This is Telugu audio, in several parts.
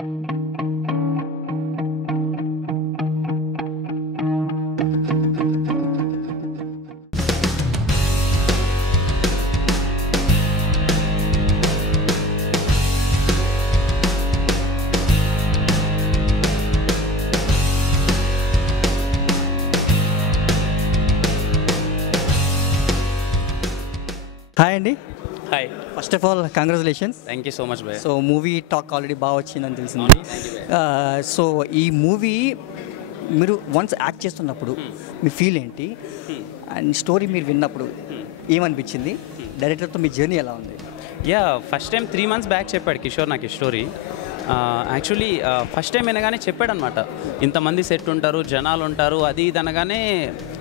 హాయ్ అండి. Hi. First of all congratulations. Thank you so much భయ్య. సో మూవీ టాక్ ఆల్రెడీ బాగా వచ్చిందని తెలిసింది. సో ఈ మూవీ మీరు వన్స్ యాక్ట్ చేస్తున్నప్పుడు మీ ఫీల్ ఏంటి అండ్ స్టోరీ మీరు విన్నప్పుడు ఏమనిపించింది? డైరెక్టర్తో మీ జర్నీ ఎలా ఉంది? Yeah, first time 3 months back చెప్పాడు కిషోర్ నాకు ఈ స్టోరీ. యాక్చువల్లీ ఫస్ట్ టైం వినగానే చెప్పాడనమాట, ఇంతమంది సెట్ ఉంటారు, జనాలు ఉంటారు, అది ఇది అనగానే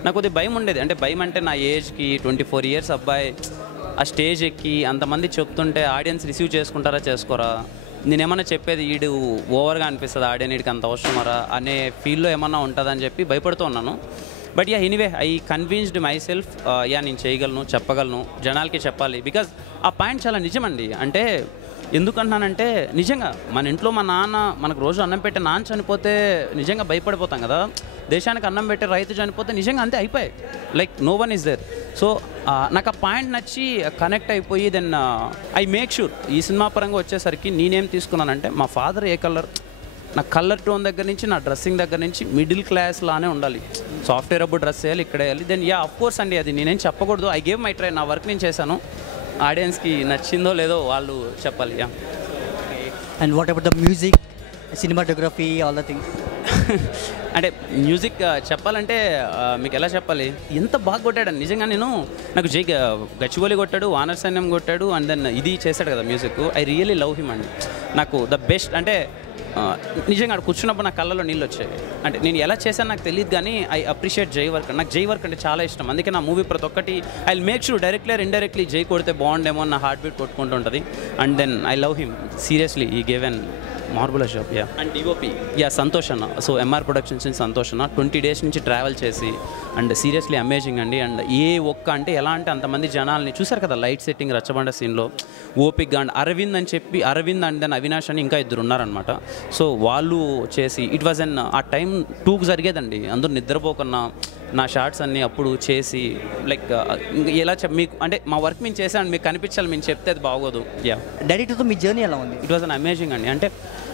నాకు కొద్దిగా భయం ఉండేది. అంటే భయం అంటే నా ఏజ్కి 24 years అబ్బాయి ఆ స్టేజ్ ఎక్కి అంతమంది చెప్తుంటే ఆడియన్స్ రిసీవ్ చేసుకుంటారా చేసుకోరా, నేనేమన్నా చెప్పేది వీడు ఓవర్గా అనిపిస్తుంది, ఆడియన్ వీడికి అంత అవసరమరా అనే ఫీల్లో ఏమన్నా ఉంటుందని చెప్పి భయపడుతూ ఉన్నాను. But yeah, anyway I convinced my self, yeah నేను చేయగలను, చెప్పగలను, జనాలకి చెప్పాలి. బికాజ్ ఆ పాయింట్ చాలా నిజమండి. అంటే ఎందుకంటున్నానంటే నిజంగా మన ఇంట్లో మా నాన్న మనకు రోజు అన్నం పెట్టే నాన్న చనిపోతే నిజంగా భయపడిపోతాం కదా, దేశానికి అన్నం పెట్టే రైతు చనిపోతే నిజంగా అంతే అయిపోయాయి, like no one is there. So నాకు ఆ పాయింట్ నచ్చి కనెక్ట్ అయిపోయి దెన్ ఐ మేక్ షూర్ ఈ సినిమా పరంగా వచ్చేసరికి నేనేం తీసుకున్నానంటే మా ఫాదర్ ఏ కలర్, నా కలర్ టోన్ దగ్గర నుంచి నా డ్రెస్సింగ్ దగ్గర నుంచి మిడిల్ క్లాస్ లానే ఉండాలి, సాఫ్ట్వేర్ అప్పుడు డ్రెస్ వేయాలి, ఇక్కడ వేయాలి. దెన్ యా ఆఫ్ కోర్స్ అండి, అది నేనేం చెప్పకూడదు, ఐ గేవ్ మై ట్రై, నా వర్క్ నేను చేశాను, ఆడియన్స్కి నచ్చిందో లేదో వాళ్ళు చెప్పాలి. Yeah. And what about the music, cinematography, all the things? అంటే మ్యూజిక్ చెప్పాలంటే మీకు ఎలా చెప్పాలి, ఎంత బాగా కొట్టాడు నిజంగా. నాకు గచ్చిబౌలి కొట్టాడు, వానర్ సైన్యం కొట్టాడు, అండ్ దెన్ ఇది చేశాడు కదా music. I really love him అండి. నాకు ద బెస్ట్ అంటే నిజంగా అక్కడ కూర్చున్నప్పుడు నా కళ్ళలో నీళ్ళు వచ్చాయి. అంటే నేను ఎలా చేశాను నాకు తెలియదు, కానీ ఐ అప్రిషియేట్ జై వర్క్. నాకు జై వర్క్ అంటే చాలా ఇష్టం, అందుకే నా మూవీ ప్రతి ఒక్కటి I make sure directly or indirectly జై కొడితే బాగుండేమో నా హార్ట్ బీట్ కొట్టుకుంటూ ఉంటుంది. And then I love him seriously, he gave an marvellous job. Yeah. And DOP Santosh అన్న, సో ఎంఆర్ ప్రొడక్షన్స్ నుంచి సంతోష్ అన్న 20 days నుంచి ట్రావెల్ చేసి, అండ్ సీరియస్లీ అమేజింగ్ అండి. అండ్ అంటే ఎలా అంటే అంతమంది జనాల్ని చూసారు కదా, లైట్ సెట్టింగ్ రచ్చబండ సీన్లో ఓపిక్గా. And Arvind and then Avinash అని ఇంకా 2 ఉన్నారనమాట. సో వాళ్ళు చేసి ఇట్ వాజ్ అన్ ఆ టైం 2కి జరిగేదండి, అందరూ నిద్రపోకున్నా నా షార్ట్స్ అన్నీ అప్పుడు చేసి లైక్ ఎలా మీకు అంటే మా వర్క్ మేము చేసాను, మీకు కనిపించాలి, మేము చెప్తే అది బాగోదు. యా. డైరెక్టర్తో మీ జర్నీ ఎలా ఉంది? ఇట్ వాజ్ అన్ అమేజింగ్ అండి. అంటే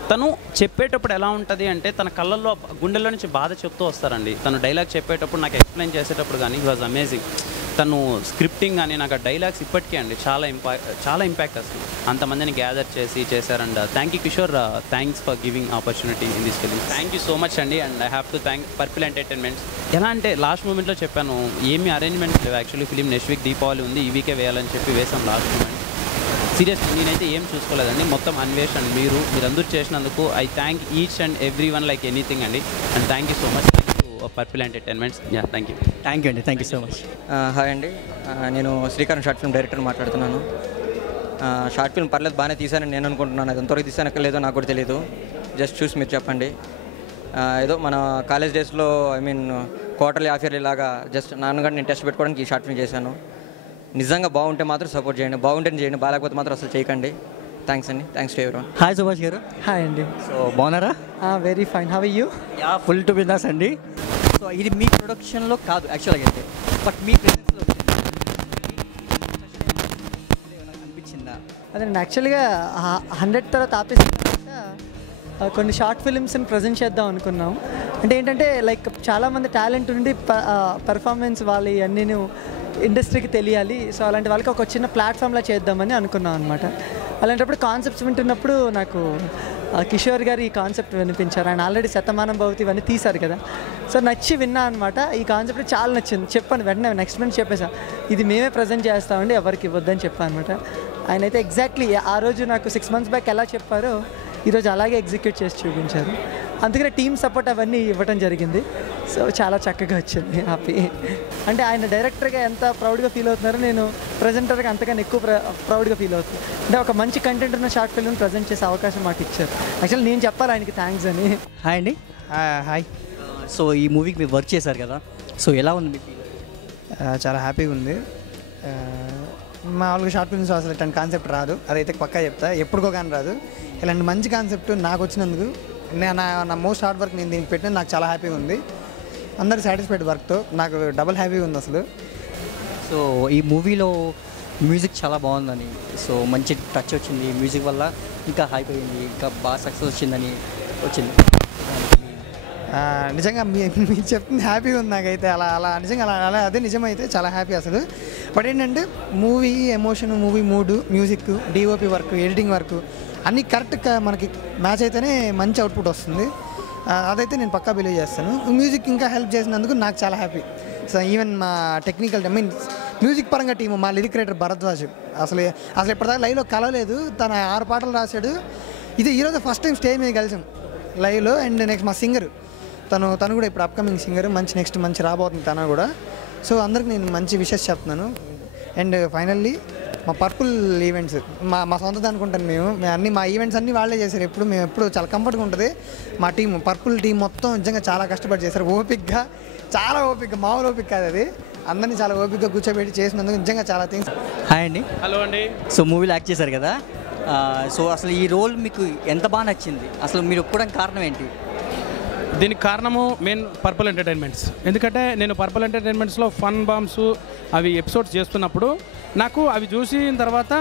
తను చెప్పేటప్పుడు ఎలా ఉంటుంది అంటే తన కళ్ళల్లో గుండెల్లో నుంచి బాధ చెప్తూ వస్తారండి. తను డైలాగ్ చెప్పేటప్పుడు నాకు ఎక్స్ప్లెయిన్ చేసేటప్పుడు కానీ ఇట్ వాజ్ అమేజింగ్. తను స్క్రిప్టింగ్ కానీ నాకు ఆ డైలాగ్స్ ఇప్పటికీ అండి చాలా ఇంపాక్ట్ వస్తుంది. అంతమందిని గ్యాదర్ చేశారండి. Thank you Kishore, thanks for giving opportunity in this film. Thank you so much అండి. And I have to thank Purple Entertainments. ఎలా అంటే లాస్ట్ మూమెంట్లో చెప్పాను, ఏమీ అరేంజ్మెంట్స్ లేవు. Actually film next week Deepavali ఉంది, ఈ వీకే వేయాలని చెప్పి వేసాం లాస్ట్ మూమెంట్. సీరియస్లీ నేనైతే ఏం చూసుకోలేదండి, మొత్తం అన్వేషణ మీరందరూ చేసినందుకు I thank each and every one like anything అండి. And thank you so much Purple Entertainments. Yeah, thank you అండి, thank you so much. Hi అండి, నేను శ్రీకారం షార్ట్ ఫిల్మ్ డైరెక్టర్ మాట్లాడుతున్నాను. షార్ట్ ఫిల్మ్ పర్లేదు బాగానే తీశానని నేను అనుకుంటున్నాను. అది ఎంతవరకు తీసానక్క లేదో నాకు కూడా తెలియదు, జస్ట్ చూసి మీరు చెప్పండి. ఏదో మన కాలేజ్ డేస్లో క్వార్టర్లీ హాఫ్ ఇయర్లీ లాగా జస్ట్ నాన్నగారు నేను టెస్ట్ పెట్టుకోవడానికి ఈ షార్ట్ ఫిల్మ్ చేశాను. నిజంగా బాగుంటే మాత్రం సపోర్ట్ చేయండి, బాగుంటే చేయండి, బాగాలేకపోతే మాత్రం అసలు చేయకండి. థ్యాంక్స్ అండి, thanks to everyone. Hi Subhash garu. Hi అండి. సో బాగున్నారా? Very fine, how are you? Yeah, full to business అండి. సో ఇది మీ ప్రొడక్షన్లో కాదు యాక్చువల్గా అయితే, బట్ మీ ప్రెజెన్స్లో అనిపించిందా? అదే నేను యాక్చువల్గా 100 తర్వాత ఆపేసిన కొన్ని షార్ట్ ఫిలిమ్స్ని ప్రజెంట్ చేద్దాం అనుకున్నాం. అంటే ఏంటంటే లైక్ చాలామంది టాలెంట్ ఉండి పర్ఫార్మెన్స్ వాళ్ళు అన్నీ ఇండస్ట్రీకి తెలియాలి. సో అలాంటి వాళ్ళకి ఒక చిన్న ప్లాట్ఫామ్లా చేద్దామని అనుకున్నాం అనమాట. అలాంటప్పుడు కాన్సెప్ట్స్ వింటున్నప్పుడు నాకు కిషోర్ గారు ఈ కాన్సెప్ట్ వినిపించారు. ఆయన ఆల్రెడీ శతమానం భవతి ఇవన్నీ తీశారు కదా, సో నచ్చి విన్నా అనమాట. ఈ కాన్సెప్ట్ చాలా నచ్చింది. చెప్పాను వెంటనే నెక్స్ట్ మంత్ చెప్పేసా, ఇది మేమే ప్రజెంట్ చేస్తామండి, ఎవరికి ఇవ్వద్దని చెప్పాను అనమాట. ఆయన అయితే ఎగ్జాక్ట్లీ ఆ రోజు నాకు 6 months బ్యాక్ ఎలా చెప్పారో ఈరోజు అలాగే ఎగ్జిక్యూట్ చేసి చూపించారు. అందుకనే టీమ్ సపోర్ట్ అవన్నీ ఇవ్వడం జరిగింది. సో చాలా చక్కగా వచ్చింది, హ్యాపీ. అంటే ఆయన డైరెక్టర్గా ఎంత ప్రౌడ్గా ఫీల్ అవుతున్నారో నేను ప్రజెంటర్గా అంతకన్నా ఎక్కువ ప్రౌడ్గా ఫీల్ అవుతుంది. అంటే ఒక మంచి కంటెంట్ ఉన్న షార్ట్ ఫిల్మ్ని ప్రజెంట్ చేసే అవకాశం మాకు ఇచ్చారు. యాక్చువల్లీ నేను చెప్పాలి ఆయనకి థ్యాంక్స్ అని. హాయ్ అండి. హాయ్. సో ఈ మూవీకి మీరు వర్క్ చేశారు కదా, సో ఎలా ఉంది మీ ఫీల్? చాలా హ్యాపీగా ఉంది. మామూలుగా షార్ట్ ఫిల్మ్స్ అసలు ఇట్లాంటి కాన్సెప్ట్ రాదు, అదైతే పక్కా చెప్తా, ఎప్పుడుకో కానీ రాదు. ఇలాంటి మంచి కాన్సెప్ట్ నాకు వచ్చినందుకు నా మోస్ట్ హార్డ్ వర్క్ నేను దీనికి పెట్టిన నాకు చాలా హ్యాపీగా ఉంది. అందరు సాటిస్ఫైడ్ వర్క్తో, నాకు డబుల్ హ్యాపీగా ఉంది అసలు. సో ఈ మూవీలో మ్యూజిక్ చాలా బాగుందని, సో మంచి టచ్ వచ్చింది మ్యూజిక్ వల్ల, ఇంకా హైప్ అయింది, ఇంకా బాగా సక్సెస్ వచ్చింది. నిజంగా మీరు చెప్తుంది హ్యాపీగా ఉంది నాకైతే. అలా నిజంగా అలా అదే నిజమైతే చాలా హ్యాపీ అసలు. బట్ ఏంటంటే movie emotion, movie mood, music, DOP work, editing work అన్నీ కరెక్ట్గా మనకి మ్యాచ్ అయితేనే మంచి అవుట్పుట్ వస్తుంది. అదైతే నేను పక్కా బిలీవ్ చేస్తాను. మ్యూజిక్ ఇంకా హెల్ప్ చేసినందుకు నాకు చాలా హ్యాపీ. సో ఈవెన్ మా టెక్నికల్ మ్యూజిక్ పరంగా టీము, మా లిరిక్ రైటర్ భరద్వాజ్ అసలు ఇప్పటిదాకా లైవ్లో కలవలేదు, తన 6 పాటలు రాశాడు. ఈరోజు ఫస్ట్ టైం స్టేజ్ మీద కలిసాం లైవ్లో. అండ్ నెక్స్ట్ మా సింగర్ తను కూడా ఇప్పుడు అప్కమింగ్ సింగర్, మంచి రాబోతుంది తను కూడా. సో అందరికి నేను మంచి విషెస్ చెప్తున్నాను. అండ్ ఫైనల్లీ మా పర్పుల్ ఈవెంట్స్ మా సొంతది అనుకుంటాను. మేము మా ఈవెంట్స్ అన్నీ వాళ్ళే చేశారు. మేము ఎప్పుడు చాలా కంఫర్ట్గా ఉంటుంది. మా టీం పర్పుల్ టీం మొత్తం నిజంగా చాలా కష్టపడి చేశారు, ఓపిక్గా, చాలా ఓపిక్గా, మామూలు ఓపిక కాదు అది. అందరినీ చాలా ఓపిక్గా కూర్చోబెట్టి చేసినందుకు నిజంగా చాలా థ్యాంక్స్. హాయ్ అండి. హలో అండి. సో మూవీలో యాక్ట్ చేశారు కదా, సో అసలు ఈ రోల్ మీకు ఎంత బాగా నచ్చింది, అసలు మీరు ఒప్పుకోవడానికి కారణం ఏంటి? దీనికి కారణము మెయిన్ పర్పుల్ ఎంటర్టైన్మెంట్స్. ఎందుకంటే నేను పర్పుల్ ఎంటర్టైన్మెంట్స్లో ఫన్ బాంబ్స్ అవి ఎపిసోడ్స్ చేస్తున్నప్పుడు నాకు అవి చూసిన తర్వాత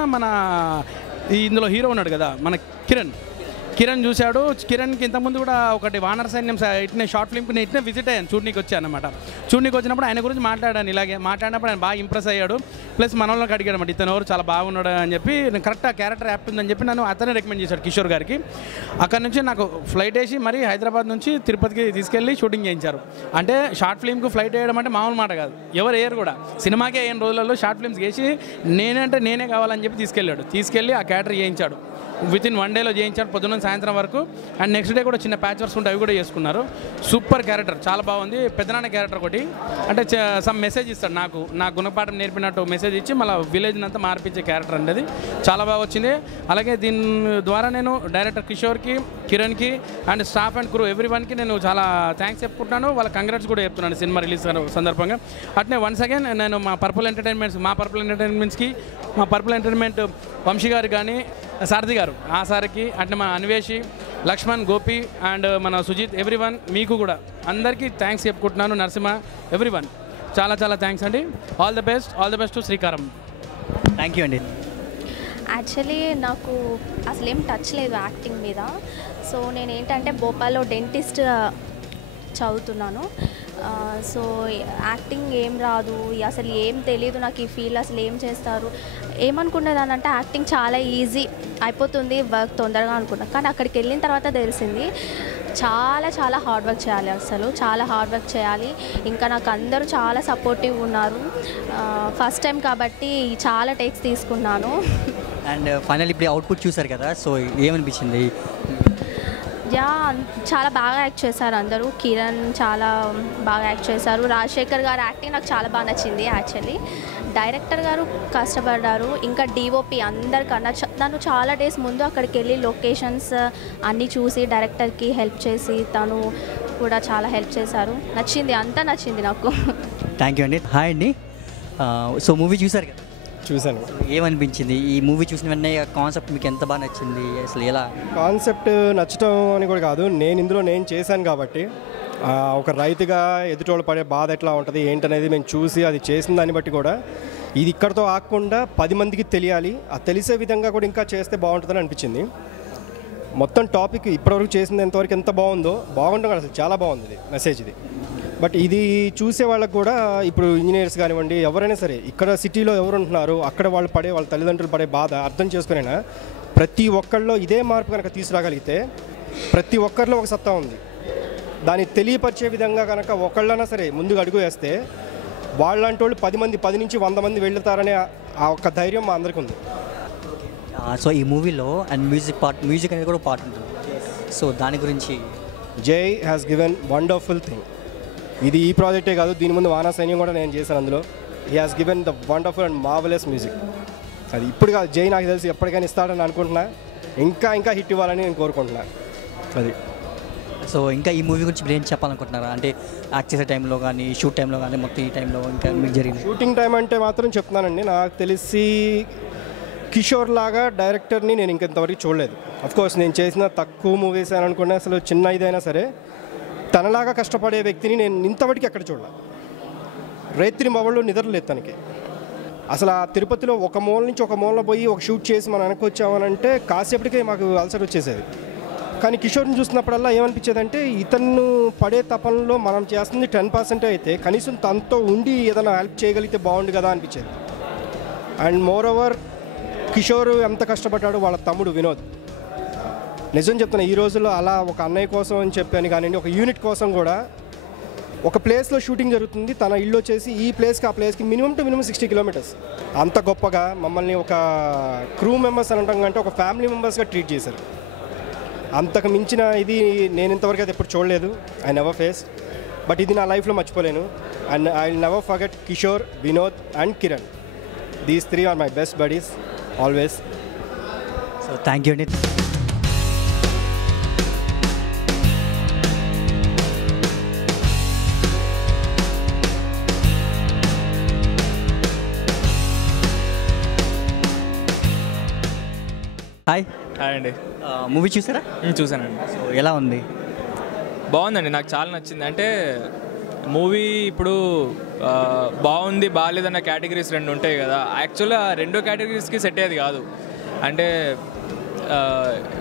ఇందులో హీరో ఉన్నాడు కదా మన కిరణ్ చూశాడు. కిరణ్కి ఇంతకుముందు కూడా ఒకటి వానర సైన్యం ఇట్నే షార్ట్ ఫిల్మ్కి నేను ఇట్నే విజిట్ అయ్యాను, చూడనీకి వచ్చాను అనమాట. చూడనీకి వచ్చినప్పుడు ఆయన గురించి మాట్లాడాను, ఇలాగే మాట్లాడినప్పుడు ఆయన బాగా ఇంప్రెస్ అయ్యాడు. ప్లస్ మన వాళ్ళకి అడిగాడు అనమాట, ఇతను ఎవరు చాలా బాగున్నాడు అని చెప్పి, నేను కరెక్ట్ ఆ క్యారెక్టర్ యాప్ట్ ఉందని చెప్పి నన్ను అతనే రికమెండ్ చేశాడు కిషోర్ గారికి. అక్కడ నుంచి నాకు ఫ్లైట్ వేసి మరి హైదరాబాద్ నుంచి తిరుపతికి తీసుకెళ్ళి షూటింగ్ చేయించారు. అంటే షార్ట్ ఫిల్మ్కి ఫ్లైట్ వేయడం అంటే మామూలు మాట కాదు, ఎవరు వేయరు కూడా. సినిమాకే 5 రోజులలో షార్ట్ ఫిల్మ్స్ వేసి నేనే కావాలని చెప్పి తీసుకెళ్ళి ఆ క్యారెక్టర్ చేయించాడు. వితిన్ 1 డేలో చేయించాడు, పొద్దున్న సాయంత్రం వరకు. అండ్ నెక్స్ట్ డే కూడా చిన్న ప్యాచ్ వర్క్స్ ఉంటాయి, అవి కూడా చేసుకున్నారు. సూపర్ క్యారెక్టర్, చాలా బాగుంది. పెద్దనాన్న క్యారెక్టర్ ఒకటి అంటే సమ్ మెసేజ్ ఇస్తాడు, నా గుణపాఠం నేర్పినట్టు మెసేజ్ ఇచ్చి మళ్ళీ విలేజ్ని అంతా మార్పించే క్యారెక్టర్ అనేది చాలా బాగా వచ్చింది. అలాగే దీని ద్వారా నేను డైరెక్టర్ కిషోర్కి, కిరణ్కి అండ్ స్టాఫ్ అండ్ క్రూ ఎవ్రీవన్కి నేను చాలా థ్యాంక్స్ చెప్పుకుంటున్నాను. వాళ్ళ కంగ్రాట్స్ కూడా చెప్తున్నాను సినిమా రిలీజ్ సందర్భంగా. అట్నే వన్స్ అగైన్ నేను మా పర్పుల్ ఎంటర్టైన్మెంట్స్కి మా పర్పుల్ ఎంటర్టైన్మెంట్ వంశీ గారు కానీ, సారథి గారు ఆ సార్కి, అట్లా మన అన్వేషి, లక్ష్మణ్, గోపి అండ్ మన సుజిత్, ఎవ్రీవన్ మీకు కూడా అందరికీ థ్యాంక్స్ చెప్పుకుంటున్నాను. నరసింహ, ఎవ్రీవన్ చాలా థ్యాంక్స్ అండి. ఆల్ ద బెస్ట్ టు శ్రీకారం. థ్యాంక్ యూ అండి. యాక్చువల్లీ నాకు అసలు ఏం టచ్ లేదు యాక్టింగ్ మీద. సో నేను ఏంటంటే భోపాల్లో డెంటిస్ట్ చదువుతున్నాను. సో యాక్టింగ్ ఏం రాదు, అసలు ఏం తెలియదు నాకు ఈ ఫీల్డ్, అసలు ఏం చేస్తారు ఏమనుకునేదానంటే యాక్టింగ్ చాలా ఈజీ అయిపోతుంది, వర్క్ తొందరగా అనుకున్నా. కానీ అక్కడికి వెళ్ళిన తర్వాత తెలిసింది చాలా హార్డ్ వర్క్ చేయాలి, అసలు చాలా హార్డ్ వర్క్ చేయాలి. ఇంకా నాకు అందరూ చాలా సపోర్టివ్ ఉన్నారు. ఫస్ట్ టైం కాబట్టి చాలా టేక్స్ తీసుకున్నాను. అండ్ ఫైనల్ ఇప్పుడు అవుట్పుట్ చూసారు కదా, సో ఏమనిపించింది? చాలా బాగా యాక్ట్ చేశారు అందరూ. కిరణ్ చాలా బాగా యాక్ట్ చేశారు. రాజశేఖర్ గారు యాక్టింగ్ నాకు చాలా బాగా నచ్చింది. యాక్చువల్లీ డైరెక్టర్ గారు కష్టపడ్డారు. ఇంకా డిఓపి అందరికన్నా తను చాలా డేస్ ముందు అక్కడికి వెళ్ళి లొకేషన్స్ అన్నీ చూసి డైరెక్టర్కి హెల్ప్ చేసి తను కూడా చాలా హెల్ప్ చేశారు. అంతా నచ్చింది నాకు. థ్యాంక్ యూ అండి. హాయ్ అండి. సో మూవీ చూసారు కదా? చూశాను. ఏమనిపించింది ఈ మూవీ చూసిన వెంటనే? కాన్సెప్ట్ మీకు ఎంత బాగా నచ్చింది? అసలు ఎలా? కాన్సెప్ట్ నచ్చటం అని కూడా కాదు, ఇందులో నేను చేశాను కాబట్టి ఒక రైతుగా ఎదుటోళ్ళు పడే బాధ ఎట్లా ఉంటుంది ఏంటనేది మేము చూసి అది చేసిన దాన్ని బట్టి కూడా ఇది ఇక్కడితో ఆగకుండా 10 మందికి తెలియాలి, ఆ తెలిసే విధంగా కూడా ఇంకా చేస్తే బాగుంటుందని అనిపించింది. మొత్తం టాపిక్ ఇప్పటివరకు చేసింది ఎంతవరకు ఎంత బాగుండదు కదా, అసలు చాలా బాగుంది ఇది మెసేజ్ ఇది. బట్ ఇది చూసే వాళ్ళకు కూడా ఇప్పుడు ఇంజనీర్స్ కానివ్వండి, ఎవరైనా సరే ఇక్కడ సిటీలో ఎవరు ఉంటున్నారు, అక్కడ వాళ్ళ తల్లిదండ్రులు పడే బాధ అర్థం చేసుకునేనా ప్రతి ఒక్కళ్ళలో ఇదే మార్పు కనుక తీసుకురాగలిగితే ప్రతి ఒక్కరిలో ఒక సత్తా ఉంది, దాన్ని తెలియపరిచే విధంగా కనుక ఒకళ్ళైనా సరే ముందుకు అడుగు వేస్తే వాళ్ళంటి వాళ్ళు 10 నుంచి 100 మంది వెళ్తారనే ఆ ఒక్క ధైర్యం మా అందరికీ ఉంది. సో ఈ మూవీలో అండ్ మ్యూజిక్ అనేది కూడా పార్ట్ ఉంటుంది, సో దాని గురించి? జై హ్యాస్ గివెన్ వండర్ఫుల్ థింగ్. ఇది ఈ ప్రాజెక్టే కాదు, దీని ముందు వానా సైన్యం కూడా నేను చేశాను. అందులో he has given the wonderful and marvellous music. అది ఇప్పుడు కాదు, జై నాకు తెలిసి ఎప్పటికైనా ఇస్తాడని అనుకుంటున్నా, ఇంకా హిట్ ఇవ్వాలని నేను కోరుకుంటున్నాను. అది సో ఇంకా ఈ మూవీ గురించి మీరు ఏం చెప్పాలనుకుంటున్నారా? అంటే యాక్ట్ చేసే టైంలో కానీ, షూట్ టైంలో కానీ, మొత్తం ఈ టైంలో ఇంకా మీకు జరిగింది షూటింగ్ టైం అంటే మాత్రం చెప్తున్నానండి, నాకు తెలిసి కిషోర్ లాగా డైరెక్టర్ని నేను ఇంకెంతవరకు చూడలేదు. అఫ్కోర్స్ నేను చేసిన తక్కువ మూవీస్ అని అనుకున్నా, అసలు చిన్న ఇదైనా సరే తనలాగా కష్టపడే వ్యక్తిని నేను ఇంతవరకు ఎక్కడ చూడలే. రేత్రి మవళ్ళు నిద్రలేదు తనకి. అసలు ఆ తిరుపతిలో ఒక మూల నుంచి ఒక మూల పోయి ఒక షూట్ చేసి మనం వెనక్కి వచ్చామనంటే కాసేపటికే మాకు అల్సర్ వచ్చేసేది. కానీ కిషోర్ని చూసినప్పుడల్లా ఏమనిపించేదంటే ఇతను పడే తపనలో మనం చేస్తుంది 10% అయితే కనీసం తనతో ఉండి ఏదైనా హెల్ప్ చేయగలిగితే బాగుండు కదా అనిపించేది. అండ్ మోర్ ఓవర్ కిషోర్ ఎంత కష్టపడ్డాడు, వాళ్ళ తమ్ముడు వినోద్. నిజం చెప్తున్నా, ఈ రోజుల్లో అలా ఒక అన్నయ్య కోసం అని చెప్పాను కానివ్వండి, ఒక యూనిట్ కోసం కూడా ఒక ప్లేస్లో షూటింగ్ జరుగుతుంది, తన ఇల్లు వచ్చేసి ఈ ప్లేస్కి ఆ ప్లేస్కి మినిమం టు మినిమం 60 కిలోమీటర్స్. అంత గొప్పగా మమ్మల్ని ఒక క్రూ మెంబర్స్ అని అంటాం కంటే ఒక ఫ్యామిలీ మెంబర్స్గా ట్రీట్ చేశారు. అంతకు మించిన ఇది నేను ఇంతవరకు అయితే ఎప్పుడు చూడలేదు. ఐ నెవర్ ఫేస్, బట్ ఇది నా లైఫ్లో మర్చిపోలేను. And I will never forget Kishore, Vinod and Kiran. These 3 are my best buddies always. So thank you అండి. హాయ్ అండి. మూవీ చూసారా? చూసానండి. సో ఎలా ఉంది? బాగుందండి, నాకు చాలా నచ్చింది. అంటే మూవీ ఇప్పుడు బాగుంది బాగాలేదన్న కేటగిరీస్ 2 ఉంటాయి కదా. యాక్చువల్గా 2 కేటగిరీస్కి సెట్ అయ్యేది కాదు. అంటే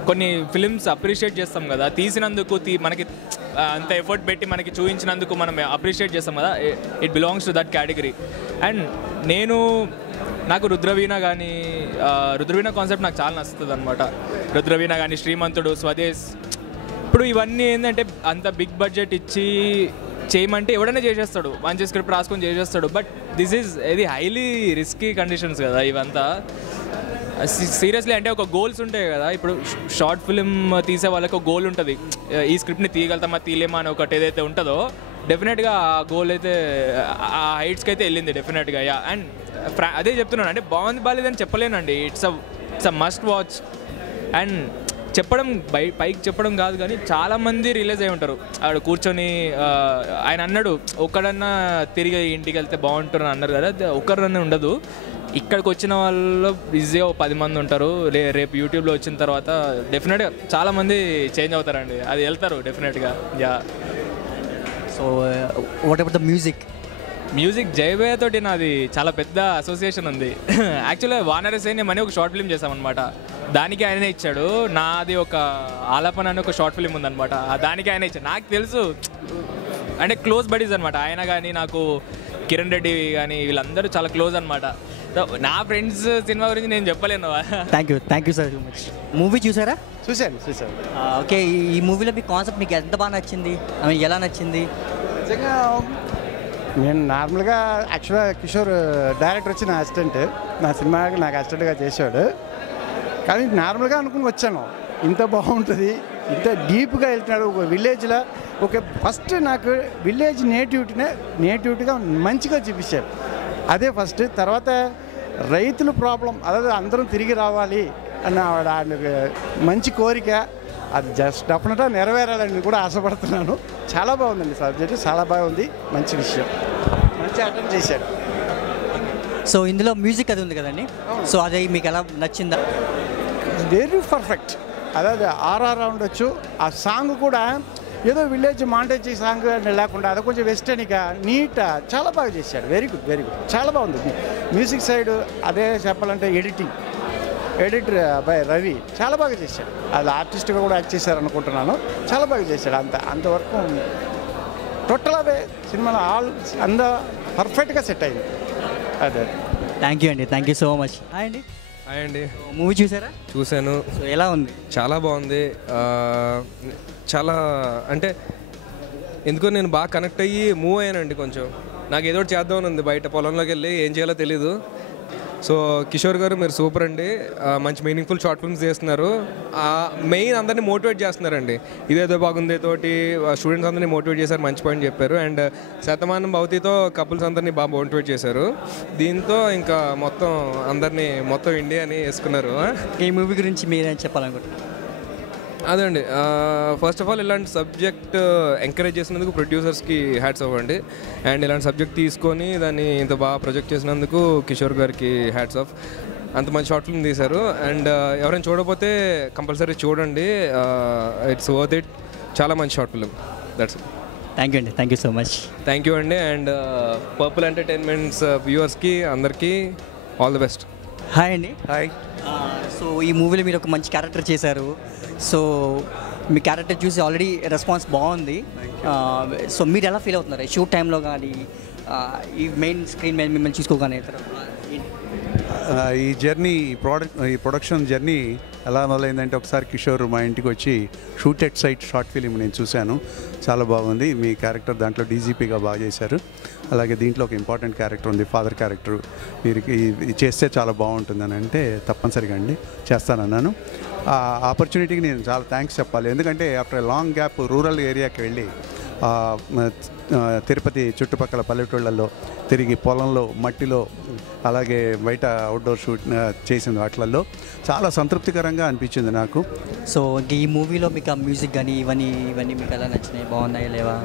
కొన్ని ఫిలిమ్స్ అప్రిషియేట్ చేస్తాం కదా, తీసినందుకు మనకి అంత ఎఫర్ట్ పెట్టి మనకి చూపించినందుకు మనం అప్రిషియేట్ చేస్తాం కదా. It belongs to that category. And నాకు రుద్రవీణ కానీ రుద్రవీణ కాన్సెప్ట్ నాకు చాలా నచ్చుతుంది అనమాట. రుద్రవీణ కానీ, శ్రీమంతుడు, స్వదేశ్, ఇప్పుడు ఇవన్నీ ఏంటంటే అంత బిగ్ బడ్జెట్ ఇచ్చి చేయమంటే ఎవడైనా చేసేస్తాడు, మంచి స్క్రిప్ట్ రాసుకొని చేసేస్తాడు. బట్ దిస్ ఈజ్ ఇది హైలీ రిస్కీ కండిషన్స్ కదా ఇవంతా. సీరియస్లీ అంటే ఒక గోల్స్ ఉంటాయి కదా. ఇప్పుడు షార్ట్ ఫిలిం తీసే వాళ్ళకి ఒక గోల్ ఉంటుంది, ఈ స్క్రిప్ట్ని తీయగలుగుతామా తీయలేమా అని ఒకటి ఏదైతే ఉంటుందో డెఫినెట్గా ఆ గోల్ అయితే ఆ హైట్స్కి అయితే వెళ్ళింది డెఫినెట్గా. యా, అండ్ అదే చెప్తున్నాను, అంటే బాగుంది బాగాలేదని చెప్పలేనండి. It's a must watch. And చెప్పడం పైకి చెప్పడం కాదు కానీ చాలామంది రిలీజ్ అయి ఉంటారు. ఆడ కూర్చొని ఆయన అన్నాడు ఒక్కడన్నా తిరిగి ఇంటికి వెళ్తే బాగుంటారు అన్నారు కదా. ఒక్కరన్నా ఉండదు, ఇక్కడికి వచ్చిన వాళ్ళు ఈజీగా 10 మంది ఉంటారు. రేపు యూట్యూబ్లో వచ్చిన తర్వాత డెఫినెట్గా చాలామంది చేంజ్ అవుతారండి, అది వెళ్తారు డెఫినెట్గా. Yeah. So what about the music జయభయ్య తోటి నాది చాలా పెద్ద అసోసియేషన్ ఉంది. యాక్చువల్గా వానరసేన్యం అని ఒక షార్ట్ ఫిల్మ్ చేసామన్నమాట, దానికి ఆయనే ఇచ్చాడు. నాది ఒక ఆలాపన అని ఒక షార్ట్ ఫిల్మ్ ఉందన్నమాట, దానికి ఆయన ఇచ్చాడు. నాకు తెలుసు అంటే క్లోజ్ బడీస్ అనమాట ఆయన కానీ, నాకు కిరణ్ రెడ్డి కానీ వీళ్ళందరూ చాలా క్లోజ్ అనమాట. నా ఫ్రెండ్స్ సినిమా గురించి నేను చెప్పలేను. Thank you sir so much. Movie చూసారా? చూశాను. ఓకే, ఈ మూవీలో మీ కాన్సెప్ట్ మీకు ఎంత బాగా నచ్చింది, ఎలా నచ్చింది? నిజంగా నేను నార్మల్గా యాక్చువల్గా కిషోర్ డైరెక్టర్ వచ్చి నా అసిస్టెంట్, నా సినిమాకి నాకు అసిస్టెంట్గా చేసాడు. కానీ నార్మల్గా అనుకుని వచ్చాను, ఇంత బాగుంటుంది, ఇంత డీప్గా వెళ్తున్నాడు. ఒక విలేజ్లో ఒక ఫస్ట్ నాకు విలేజ్ నేటివిటీగా మంచిగా చూపించాడు, అదే ఫస్ట్. తర్వాత రైతుల ప్రాబ్లం, అదే అందరం తిరిగి రావాలి అన్న మంచి కోరిక, అది జస్ట్ డెఫినెట్గా నెరవేరాలని కూడా ఆశపడుతున్నాను. చాలా బాగుందండి సబ్జెక్ట్, చాలా బాగుంది, మంచి విషయం, మంచి అటెండ్ చేశాడు. సో ఇందులో మ్యూజిక్ అది ఉంది కదండి, సో అది మీకు ఎలా నచ్చిందా? Very perfect. అదే ఆర్ఆర్ ఉండొచ్చు. ఆ సాంగ్ కూడా ఏదో విలేజ్ మాంటేజ్ సాంగ్ లేకుండా అది కొంచెం వెస్టర్న్గా నీట్ చాలా బాగా చేశాడు. వెరీ గుడ్, చాలా బాగుంది. మ్యూజిక్ సైడ్ అదే చెప్పాలంటే ఎడిటర్ బై రవి చాలా బాగా చేశాడు. అది ఆర్టిస్ట్గా కూడా యాక్ట్ చేశారు అనుకుంటున్నాను. చాలా బాగా చేశాడు. అంతవరకు టోటల్ అవే సినిమాలో అంత పర్ఫెక్ట్గా సెట్ అయింది. అదే. Thank you so much. Hi అండి. మూవీ చూసారా? చూశాను. సో ఎలా ఉంది? చాలా బాగుంది. చాలా అంటే ఎందుకో నేను బాగా కనెక్ట్ అయ్యి మూవ్ అయ్యానండి. కొంచెం నాకు ఏదో చేద్దామని ఉంది, బయట పొలంలోకి వెళ్ళి ఏం చేయాలో తెలీదు. సో కిషోర్ గారు మీరు సూపర్ అండి, మంచి మీనింగ్ఫుల్ షార్ట్ ఫిల్మ్స్ చేస్తున్నారు. మెయిన్ అందరినీ మోటివేట్ చేస్తున్నారండి. ఇదేదో బాగుంది తోటి స్టూడెంట్స్ అందరినీ మోటివేట్ చేశారు, మంచి పాయింట్ చెప్పారు. అండ్ శతమానం భవతితో కపుల్స్ అందరినీ బాగా మోటివేట్ చేశారు. దీంతో ఇంకా మొత్తం ఇండియాని వేసుకున్నారు. ఈ మూవీ గురించి మీరేం చెప్పాలనుకుంటున్నారు? అదండి ఫస్ట్ ఆఫ్ ఆల్ ఇలాంటి సబ్జెక్ట్ ఎంకరేజ్ చేసినందుకు ప్రొడ్యూసర్స్కి హ్యాట్స్ ఆఫ్ అండి. అండ్ ఇలాంటి సబ్జెక్ట్ తీసుకొని దాన్ని ఇంత బాగా ప్రొజెక్ట్ చేసినందుకు కిషోర్ గారికి హ్యాట్స్ ఆఫ్. అంత మంచి షార్ట్ ఫిల్మ్ తీశారు. అండ్ ఎవరైనా చూడకపోతే కంపల్సరీ చూడండి, ఇట్స్ వర్త్ ఇట్. చాలా మంచి short film. That's it. Thank you అండి, thank you so much. Thank you అండి. అండ్ పర్పుల్ ఎంటర్టైన్మెంట్స్ వ్యూవర్స్కి అందరికీ ఆల్ ది బెస్ట్. హాయ్ అండి. హాయ్. సో ఈ మూవీలో మీరు ఒక మంచి క్యారెక్టర్ చేశారు. సో మీ క్యారెక్టర్ చూసి ఆల్రెడీ రెస్పాన్స్ బాగుంది. సో మీరు ఎలా ఫీల్ అవుతున్నారు షూట్ టైంలో కానీ, ఈ మెయిన్ స్క్రీన్ మీద మిమ్మల్ని చూసుకోగానే? ఈ జర్నీ, ఈ ప్రొడక్షన్ జర్నీ ఎలా మొదలైందంటే, ఒకసారి కిషోర్ మా ఇంటికి వచ్చి shoot at sight short film నేను చూశాను. చాలా బాగుంది. మీ క్యారెక్టర్ దాంట్లో డీజీపీగా బాగా చేశారు. అలాగే దీంట్లో ఒక ఇంపార్టెంట్ క్యారెక్టర్ ఉంది, ఫాదర్ క్యారెక్టర్. వీరికి ఇది చేస్తే చాలా బాగుంటుందని అంటే తప్పనిసరిగా అండి చేస్తానన్నాను. ఆ ఆపర్చునిటీకి నేను చాలా థ్యాంక్స్ చెప్పాలి. ఎందుకంటే ఆఫ్టర్ లాంగ్ గ్యాప్ రూరల్ ఏరియాకి వెళ్ళి తిరుపతి చుట్టుపక్కల పల్లెటూళ్ళల్లో తిరిగి పొలంలో మట్టిలో అలాగే బయట అవుట్డోర్ షూట్ చేసిన వాటిల్లో చాలా సంతృప్తికరంగా అనిపించింది నాకు. సో ఈ మూవీలో మీకు ఆ మ్యూజిక్ కానీ ఇవన్నీ మీకు ఎలా నచ్చినాయి? బాగున్నాయా లేవా?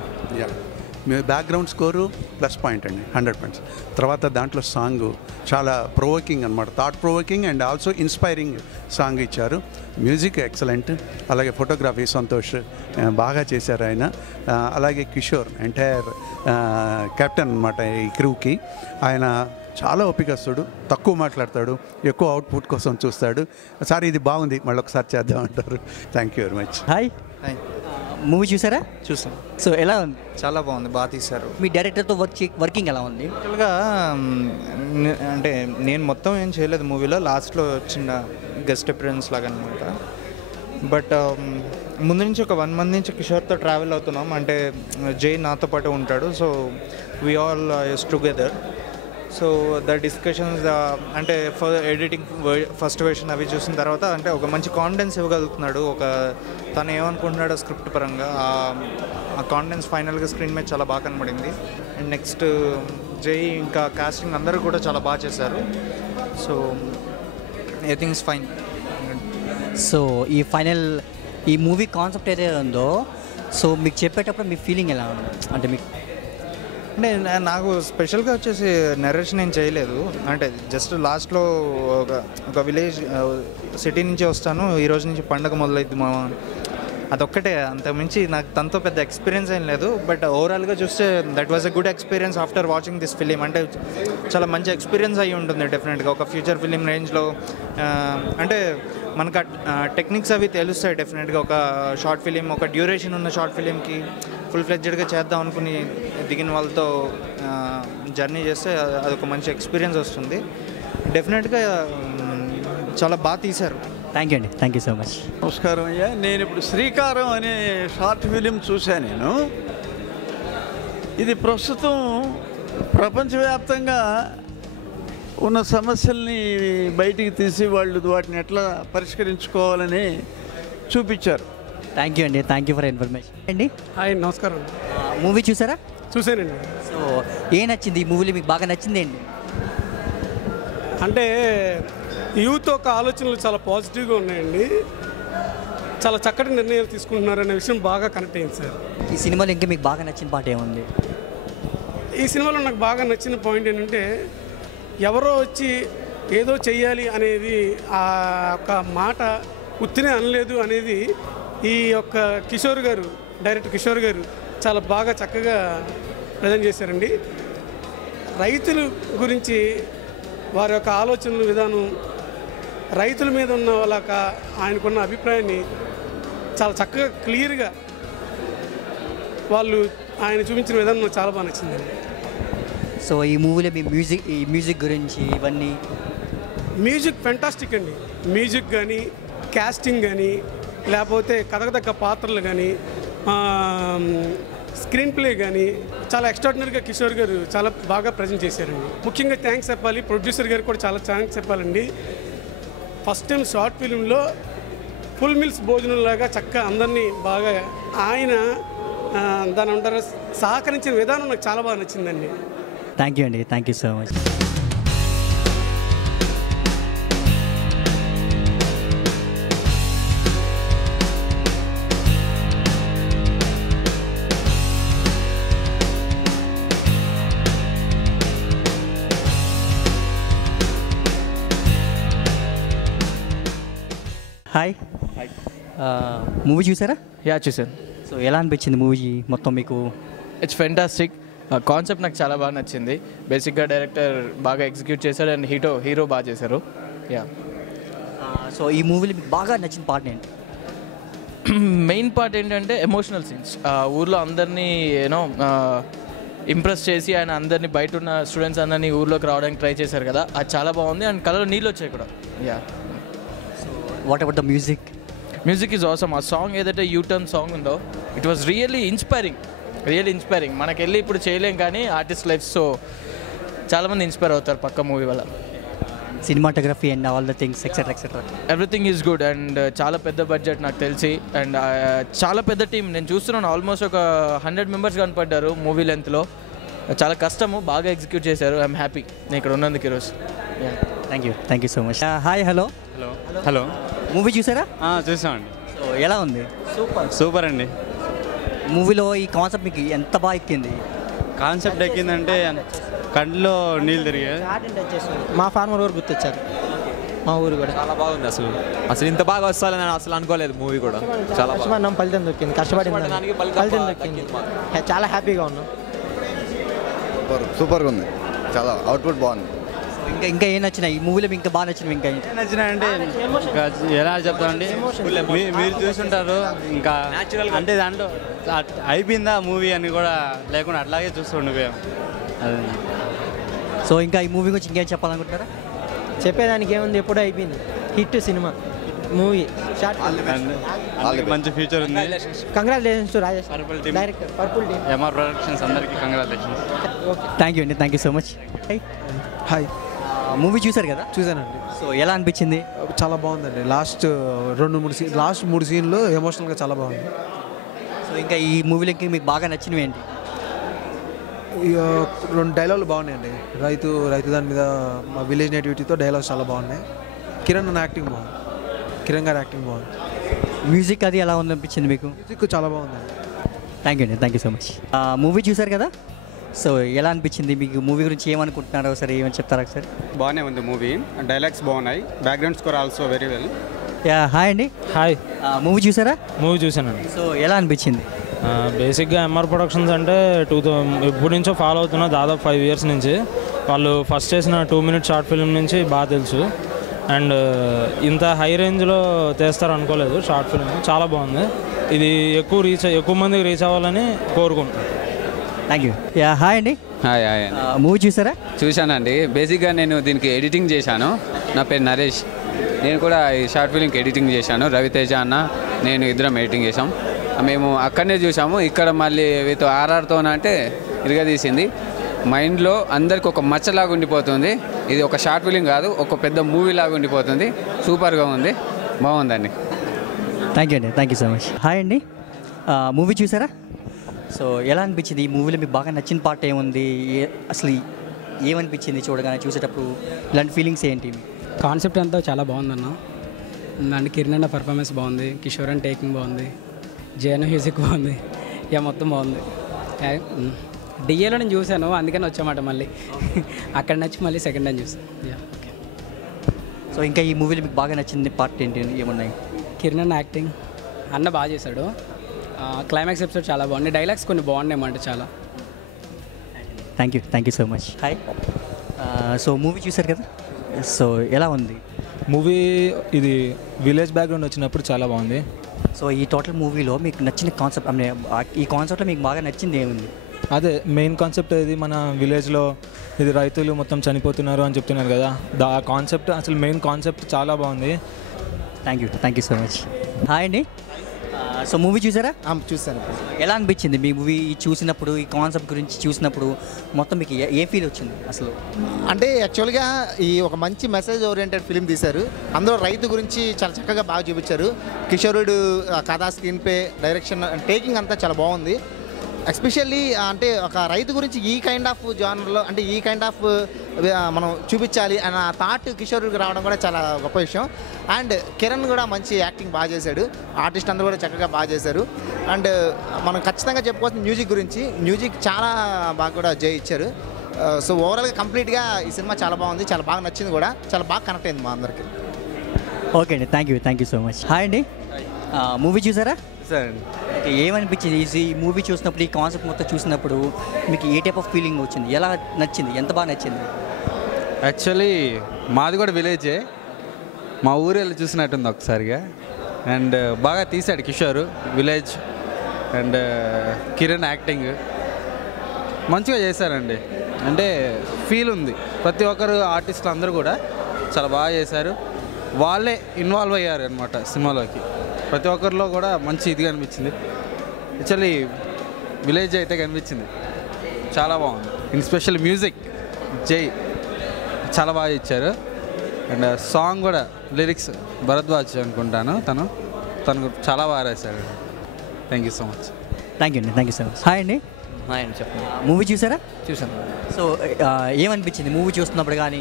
బ్యాక్గ్రౌండ్ స్కోరు ప్లస్ పాయింట్ అండి, 100%. తర్వాత దాంట్లో సాంగ్ చాలా ప్రొవోకింగ్ అనమాట, thought provoking and also inspiring song ఇచ్చారు. Music excellent. అలాగే ఫోటోగ్రఫీ సంతోష్ బాగా చేశారు ఆయన. అలాగే కిషోర్ ఎంటైర్ కెప్టెన్ అనమాట ఈ క్రూకి. ఆయన చాలా ఓపికస్తుడు, తక్కువ మాట్లాడతాడు, ఎక్కువ అవుట్పుట్ కోసం చూస్తాడు. సార్ ఇది బాగుంది, మళ్ళీ ఒకసారి చేద్దాం అంటారు. Thank you very much. Hi. Movie చూసారా? చూసాం. సో ఎలా ఉంది? చాలా బాగుంది, బాగా తీశారు. మీ డైరెక్టర్తో వర్కింగ్ ఎలా ఉంది? యాక్చువల్గా అంటే నేను మొత్తం ఏం చేయలేదు మూవీలో, లాస్ట్లో చిన్న గెస్ట్ అపిరెన్స్ లాగా అనమాట. బట్ ముందు నుంచి ఒక 1 month నుంచి కిషోర్తో ట్రావెల్ అవుతున్నాం. అంటే జై నాతో పాటు ఉంటాడు. So we all is together. So the discussions అంటే ఎడిటింగ్ ఫస్ట్ వెర్షన్ అవి చూసిన తర్వాత అంటే ఒక మంచి కాన్ఫిడెన్స్ ఇవ్వగలుగుతున్నాడు. తను ఏమనుకుంటున్నాడో స్క్రిప్ట్ పరంగా ఆ కాన్ఫిడెన్స్ ఫైనల్గా స్క్రీన్ మీద చాలా బాగా కనబడింది. అండ్ నెక్స్ట్ జై ఇంకా కాస్టింగ్ అందరూ కూడా చాలా బాగా చేశారు. So everything's fine. సో ఈ మూవీ కాన్సెప్ట్ ఏదైతే ఉందో, సో మీకు చెప్పేటప్పుడు మీ ఫీలింగ్ ఎలా ఉంది? అంటే మీకు అంటే నాకు స్పెషల్గా వచ్చేసి నరేషన్ ఏం చేయలేదు. అంటే జస్ట్ లాస్ట్లో ఒక విలేజ్ సిటీ నుంచి వస్తాను, ఈరోజు నుంచి పండగ మొదలైద్ది మా అదొక్కటే, అంతకుమించి నాకు తనతో పెద్ద ఎక్స్పీరియన్స్ ఏం లేదు. బట్ ఓవరాల్గా చూస్తే that was a good experience after watching this film. అంటే చాలా మంచి ఎక్స్పీరియన్స్ అయ్యి ఉంటుంది డెఫినెట్గా ఒక ఫ్యూచర్ ఫిలిం రేంజ్లో. అంటే మనకు టెక్నిక్స్ అవి తెలుస్తాయి డెఫినెట్గా. ఒక షార్ట్ ఫిలిం, ఒక డ్యూరేషన్ ఉన్న షార్ట్ ఫిలింకి ఫుల్ ఫ్లెడ్జెడ్గా చేద్దాం అనుకుని దిగిన వాళ్ళతో జర్నీ చేస్తే అదొక మంచి ఎక్స్పీరియన్స్ వస్తుంది. డెఫినెట్గా చాలా బాగా తీశారు. థ్యాంక్ యూ అండి, థ్యాంక్ యూ సో మచ్. నమస్కారం అయ్యా. నేను ఇప్పుడు శ్రీకారం అనే షార్ట్ ఫిలిం చూశాను నేను. ఇది ప్రస్తుతం ప్రపంచవ్యాప్తంగా ఉన్న సమస్యల్ని బయటికి తీసి వాళ్ళు వాటిని ఎట్లా పరిష్కరించుకోవాలని చూపించారు. థ్యాంక్ యూ అండి, థ్యాంక్ యూ ఫర్ ఇన్ఫర్మేషన్ అండి. హాయ్, నమస్కారం. మూవీ చూసారా? చూసానండి. సో ఏం నచ్చింది ఈ మూవీలో మీకు బాగా నచ్చింది ఏంటి? అంటే యూత్ యొక్క ఆలోచనలు చాలా పాజిటివ్గా ఉన్నాయండి. చాలా చక్కటి నిర్ణయాలు తీసుకుంటున్నారు అనే విషయం బాగా కనెక్ట్ అయింది సార్. ఈ సినిమాలో ఇంకా మీకు బాగా నచ్చిన పాట ఏముంది? ఈ సినిమాలో నాకు బాగా నచ్చిన పాయింట్ ఏంటంటే, ఎవరో వచ్చి ఏదో చెయ్యాలి అనేది ఆ యొక్క మాట ఉత్తినే అనలేదు అనేది ఈ యొక్క కిషోర్ గారు, డైరెక్టర్ కిషోర్ గారు చాలా బాగా చక్కగా ప్రజెంట్ చేశారండి. రైతుల గురించి వారి యొక్క ఆలోచనల విధానం, రైతుల మీద ఉన్న వాళ్ళ ఆయనకున్న అభిప్రాయాన్ని చాలా చక్కగా క్లియర్గా వాళ్ళు ఆయన చూపించిన విధానం నాకు చాలా బాగా నచ్చిందండి. సో ఈ మూవీలో మీ మ్యూజిక్ గురించి ఇవన్నీ? మ్యూజిక్ ఫెంటాస్టిక్ అండి. మ్యూజిక్ కానీ, కాస్టింగ్ కానీ, లేకపోతే కథకు తగ్గ పాత్రలు కానీ, స్క్రీన్ ప్లే కానీ చాలా ఎక్స్ట్రాడినరీగా కిషోర్ గారు చాలా బాగా ప్రజెంట్ చేశారండి. ముఖ్యంగా థ్యాంక్స్ చెప్పాలి ప్రొడ్యూసర్ గారు కూడా చాలా థ్యాంక్స్ చెప్పాలండి. ఫస్ట్ టైం షార్ట్ ఫిలింలో ఫుల్ మీల్స్ భోజనంలాగా చక్కగా అందరినీ బాగా ఆయన దాని అంటారు సహకరించిన విధానం నాకు చాలా బాగా నచ్చిందండి. థ్యాంక్ యూ అండి, thank you so much. Hi. Movie చూసారా? యా చూసాను. సో ఎలా అనిపించింది మూవీ మొత్తం మీకు? It's fantastic. కాన్సెప్ట్ నాకు చాలా బాగా నచ్చింది. బేసిక్గా డైరెక్టర్ బాగా ఎగ్జిక్యూట్ చేశారు అండ్ హీరో బాగా చేశారు. యా. సో ఈ మూవీలో మీకు బాగా నచ్చిన పార్ట్ ఏంటి? మెయిన్ పార్ట్ ఏంటంటే ఎమోషనల్ సీన్స్. ఊర్లో అందరినీ యూనో ఇంప్రెస్ చేసి ఆయన అందరినీ బయట ఉన్న స్టూడెంట్స్ అందరినీ ఊర్లోకి రావడానికి ట్రై చేశారు కదా, అది చాలా బాగుంది. అండ్ కలర్ నీళ్ళు వచ్చాయి కూడా. Yeah. What about the music? Music is awesome. ఆ సాంగ్ ఏదైతే యూటర్న్ సాంగ్ ఉందో ఇట్ వాజ్ రియల్లీ ఇన్స్పైరింగ్. మనకి వెళ్ళి ఇప్పుడు చేయలేం కానీ ఆర్టిస్ట్ లైఫ్, సో చాలామంది ఇన్స్పైర్ అవుతారు పక్క మూవీ వల్ల. Cinematography and all the things etcetera everything is good and చాలా పెద్ద బడ్జెట్ నాకు తెలిసి. అండ్ చాలా పెద్ద టీం నేను చూస్తున్నాను. ఆల్మోస్ట్ ఒక 100 మెంబర్స్ కనపడ్డారు మూవీ లెంత్లో. చాలా కష్టము, బాగా ఎగ్జిక్యూట్ చేశారు. ఐఎమ్ హ్యాపీ నేను ఇక్కడ ఉన్నందుకు ఈరోజు. Thank you so much. Hi. Hello. Movie చూసారా? చూసామండి. సో ఎలా ఉంది? సూపర్ అండి. మూవీలో ఈ కాన్సెప్ట్ మీకు ఎంత బాగా ఎక్కింది? కాన్సెప్ట్ ఎక్కిందంటే కంట్లో నీళ్ళు తిరిగాయి. మా ఫార్మర్ ఊరు గుర్తొచ్చారు. మా ఊరు కూడా చాలా బాగుంది. అసలు ఇంత బాగా వస్తాలని నేను అసలు అనుకోలేదు. మూవీ కూడా చాలా కష్టపడినాం, ఫలితం దొరికింది. కష్టపడినానికి ఫలితం దొరికింది. చాలా హ్యాపీగా ఉన్నాం. సూపర్గా ఉంది. చాలా అవుట్పుట్ బాగుంది. ఇంకా ఏం నచ్చినాయి ఈ మూవీలో? ఇంకా బాగా నచ్చినవి ఇంకా నచ్చినాయంటే ఎలా చెప్తామండి, మీరు చూసుంటారు. ఇంకా అంటే దాంట్లో అయిపోయిందా మూవీ అని కూడా లేకుండా అట్లాగే చూస్తుండిపోయాం. సో ఇంకా ఈ మూవీ గురించి ఇంకేం చెప్పాలనుకుంటారా? చెప్పేదానికి ఏముంది, ఎప్పుడూ అయిపోయింది. హిట్ సినిమా మూవీ. మంచి ఫ్యూచర్ ఉంది. Congratulations to Rajesh director, Purple team, MR productions అందరికీ congratulations. Thank you so much. Hi. Movie చూసారు కదా? చూసానండి. సో ఎలా అనిపించింది? చాలా బాగుందండి. లాస్ట్ 3 సీన్లు ఎమోషనల్గా చాలా బాగుంది. సో ఇంకా ఈ మూవీలోకి మీకు బాగా నచ్చినవి ఏంటి? 2 డైలాగులు బాగున్నాయండి. రైతు దాని మీద మా విలేజ్ నేటివిటీతో డైలాగ్స్ చాలా బాగున్నాయి. కిరణ్ గారి యాక్టింగ్ బాగుంది. మ్యూజిక్ అది ఎలా ఉంది అనిపించింది మీకు? మ్యూజిక్ చాలా బాగుందండి. Thank you so much. Movie చూసారు కదా? సో ఎలా అనిపించింది మీకు? మూవీ గురించి ఏమనుకుంటున్నారో సరే ఏమని చెప్తారా సార్? బాగానే ఉంది మూవీ. డైలాగ్స్ బాగున్నాయి. Background score also very well. Hi అండి. హాయ్. మూవీ చూసారా? మూవీ చూసానండి. సో ఎలా అనిపించింది? బేసిక్గా ఎంఆర్ ప్రొడక్షన్స్ అంటే ఎప్పటి నుంచో ఫాలో అవుతున్నా, దాదాపు 5 years నుంచి. వాళ్ళు ఫస్ట్ చేసిన 2 minute షార్ట్ ఫిల్మ్ నుంచి బాగా తెలుసు. అండ్ ఇంత హై రేంజ్లో తీస్తారు అనుకోలేదు. షార్ట్ ఫిల్మ్ చాలా బాగుంది. ఇది ఎక్కువ మందికి రీచ్ అవ్వాలని కోరుకుంటున్నాను. Thank you. హాయ్ అండి. హాయ్. మూవీ చూసారా? చూశానండి. బేసిక్గా నేను దీనికి ఎడిటింగ్ చేశాను. నా పేరు నరేష్. నేను కూడా ఈ షార్ట్ ఫిల్మ్కి ఎడిటింగ్ చేశాను. రవితేజ అన్న నేను ఇద్దరం ఎడిటింగ్ చేసాం. మేము అక్కడనే చూసాము. ఇక్కడ మళ్ళీ వీతో ఆర్ఆర్తోనంటే ఇరగదీసింది. మైండ్లో అందరికి ఒక మచ్చలాగా ఉండిపోతుంది. ఇది ఒక షార్ట్ ఫిల్మ్ కాదు, ఒక పెద్ద మూవీ లాగా ఉండిపోతుంది. సూపర్గా ఉంది, బాగుందండి. Thank you so much. Hi అండి. మూవీ చూసారా? సో ఎలా అనిపించింది? ఈ మూవీలో మీకు బాగా నచ్చిన పార్ట్ ఏముంది? అసలు ఏమనిపించింది చూడగానే, చూసేటప్పుడు ఇలాంటి ఫీలింగ్స్ ఏంటి? కాన్సెప్ట్ అంతా చాలా బాగుందన్న. అండ్ కిరణ్ అన్న పర్ఫార్మెన్స్ బాగుంది, కిషోర్ అండ్ టేకింగ్ బాగుంది, జయన్ మ్యూజిక్ బాగుంది, మొత్తం బాగుంది. డిఏలో నేను చూశాను, అందుకని వచ్చామాట మళ్ళీ. అక్కడ నచ్చి మళ్ళీ సెకండ్ టైం చూసాను. ఓకే. సో ఇంకా ఈ మూవీలో మీకు బాగా నచ్చింది పార్ట్ ఏంటి, ఏమున్నాయి? కిరణ్ అన్న యాక్టింగ్, అన్న బాగా చేశాడు. క్లైమాక్స్ ఎపిసోడ్ చాలా బాగుంది. డైలాగ్స్ కొన్ని బాగున్నాయి అంటే చాలా. Thank you so much. Hi. So movie చూసారు కదా? సో ఎలా ఉంది మూవీ? ఇది విలేజ్ బ్యాక్గ్రౌండ్ వచ్చినప్పుడు చాలా బాగుంది. సో ఈ టోటల్ మూవీలో మీకు నచ్చిన కాన్సెప్ట్, ఈ కాన్సెప్ట్లో మీకు బాగా నచ్చింది ఏముంది? అదే మెయిన్ కాన్సెప్ట్. ఇది మన విలేజ్లో ఇది రైతులు మొత్తం చనిపోతున్నారు అని చెప్తున్నారు కదా, ఆ కాన్సెప్ట్ అసలు మెయిన్ కాన్సెప్ట్ చాలా బాగుంది. Thank you so much. Hi అండి. సో మూవీ చూసారా? చూసాను. ఎలా అనిపించింది మీ మూవీ చూసినప్పుడు? ఈ కాన్సెప్ట్ గురించి చూసినప్పుడు మొత్తం మీకు ఏ ఫీల్ వచ్చింది అసలు? అంటే యాక్చువల్గా ఈ ఒక మంచి మెసేజ్ ఓరియంటెడ్ ఫిలిం తీశారు. అందులో రైతు గురించి చాలా చక్కగా బాగా చూపించారు. కిషోరుడు కథా, స్క్రీన్ ప్లే, డైరెక్షన్, టేకింగ్ అంతా చాలా బాగుంది. ఎస్పెషల్లీ అంటే ఒక రైతు గురించి ఈ కైండ్ ఆఫ్ జానర్లో, అంటే ఈ కైండ్ ఆఫ్ మనం చూపించాలి అన్న థాట్ కిషోర్కి రావడం కూడా చాలా గొప్ప విషయం. అండ్ కిరణ్ కూడా మంచి యాక్టింగ్ బాగా చేశాడు. ఆర్టిస్ట్ అందరూ కూడా చక్కగా బాగా చేశారు. అండ్ మనం ఖచ్చితంగా చెప్పుకోవాల్సిన మ్యూజిక్ గురించి, మ్యూజిక్ చాలా బాగా కూడా ఇచ్చారు. సో ఓవరాల్గా కంప్లీట్గా ఈ సినిమా చాలా బాగుంది, చాలా బాగా నచ్చింది కూడా, చాలా బాగా కనెక్ట్ అయింది మా అందరికీ. ఓకే అండి, thank you so much. Hi అండి, మూవీ చూసారా? సార్ ఓకే, ఏమనిపించింది ఈ మూవీ చూసినప్పుడు, ఈ కాన్సెప్ట్ మొత్తం చూసినప్పుడు మీకు ఏ టైప్ ఆఫ్ ఫీలింగ్ వచ్చింది? ఎలా నచ్చింది? ఎంత బాగా నచ్చింది? యాక్చువల్లీ మాది కూడా విలేజే, మా ఊరు వెళ్ళి చూసినట్టుంది ఒకసారిగా. అండ్ బాగా తీశాడు Kishore, village and Kiran acting మంచిగా చేశారండి. అంటే ఫీల్ ఉంది, ప్రతి ఒక్కరు ఆర్టిస్టులు అందరూ కూడా చాలా బాగా చేశారు. వాళ్ళే ఇన్వాల్వ్ అయ్యారు అనమాట సినిమాలోకి. ప్రతి ఒక్కరిలో కూడా మంచి ఇదిగా అనిపించింది. యాక్చువల్లీ విలేజ్ అయితే కనిపించింది, చాలా బాగుంది. ఇన్ స్పెషల్ మ్యూజిక్ జై చాలా బాగా ఇచ్చారు. అండ్ సాంగ్ కూడా లిరిక్స్ భరద్వాజ్ అనుకుంటాను, తను చాలా బాగా రాశాడు. Thank you so much. Thank you so much. Hi అండి. హాయ్ అండి, చెప్పండి. మూవీ చూసారా? చూసాను. సో ఏమనిపించింది మూవీ చూస్తున్నప్పుడు? కానీ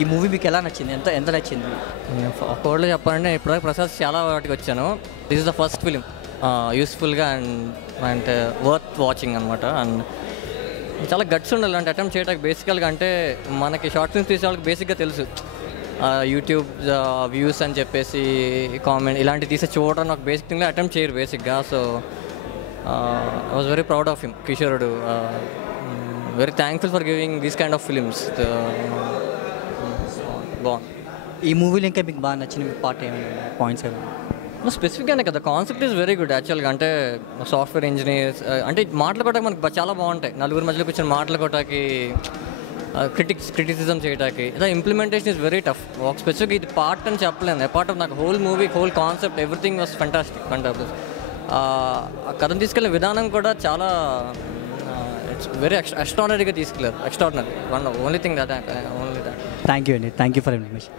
ఈ మూవీ మీకు ఎలా నచ్చింది? ఎంత నచ్చింది? ఒక వర్డ్లో చెప్పాలంటే నేను ఇప్పటిదాకా ప్రసాద్ చాలా వాటికి వచ్చాను. This is the first film, యూస్ఫుల్గా అండ్ వర్త్ వాచింగ్ అనమాట. అండ్ చాలా గట్స్ ఉండాలి అంటే అటెంప్ట్ చేయడానికి. బేసికల్గా అంటే మనకి షార్ట్ ఫిల్మ్స్ తీసే వాళ్ళకి బేసిక్గా తెలుసు, యూట్యూబ్ వ్యూస్ అని చెప్పేసి కామెంట్ ఇలాంటివి తీసి చూడడం నాకు బేసిక్ థింగ్లో అటెంప్ట్ చేయరు బేసిక్గా. So I was very proud of him, కిషోరుడు. Very thankful for giving these kind of films. బాగుంది. ఈ మూవీలో ఇంకా మీకు బాగా నచ్చిన పార్ట్ ఏమైనా పాయింట్స్ ఏమైనా? స్పెసిఫిక్గానే కదా, కాన్సెప్ట్ ఈజ్ వెరీ గుడ్ యాక్చువల్గా. అంటే సాఫ్ట్వేర్ ఇంజనీర్స్ అంటే మాట్లాడుకోవడానికి మనకు చాలా బాగుంటాయి. నలుగురు మధ్యలో కూర్చొని మాట్లాడుకోవటానికి, క్రిటిసిజం చేయడానికి. ఇలా ఇంప్లిమెంటేషన్ ఈజ్ వెరీ టఫ్. ఒక స్పెసిఫిక్ ఇది పార్ట్ అని చెప్పలేను. అపార్ట్ ఆఫ్ నాకు whole movie, whole concept, everything was fantastic. కథను తీసుకెళ్ళిన విధానం కూడా చాలా ఇట్స్ వెరీ ఎక్స్ట్రాడినరీగా తీసుకెళ్ళారు. Extraordinary. Only thing that. Thank you అండి, థ్యాంక్ యూ ఫర్ ఇన్ఫర్మేషన్.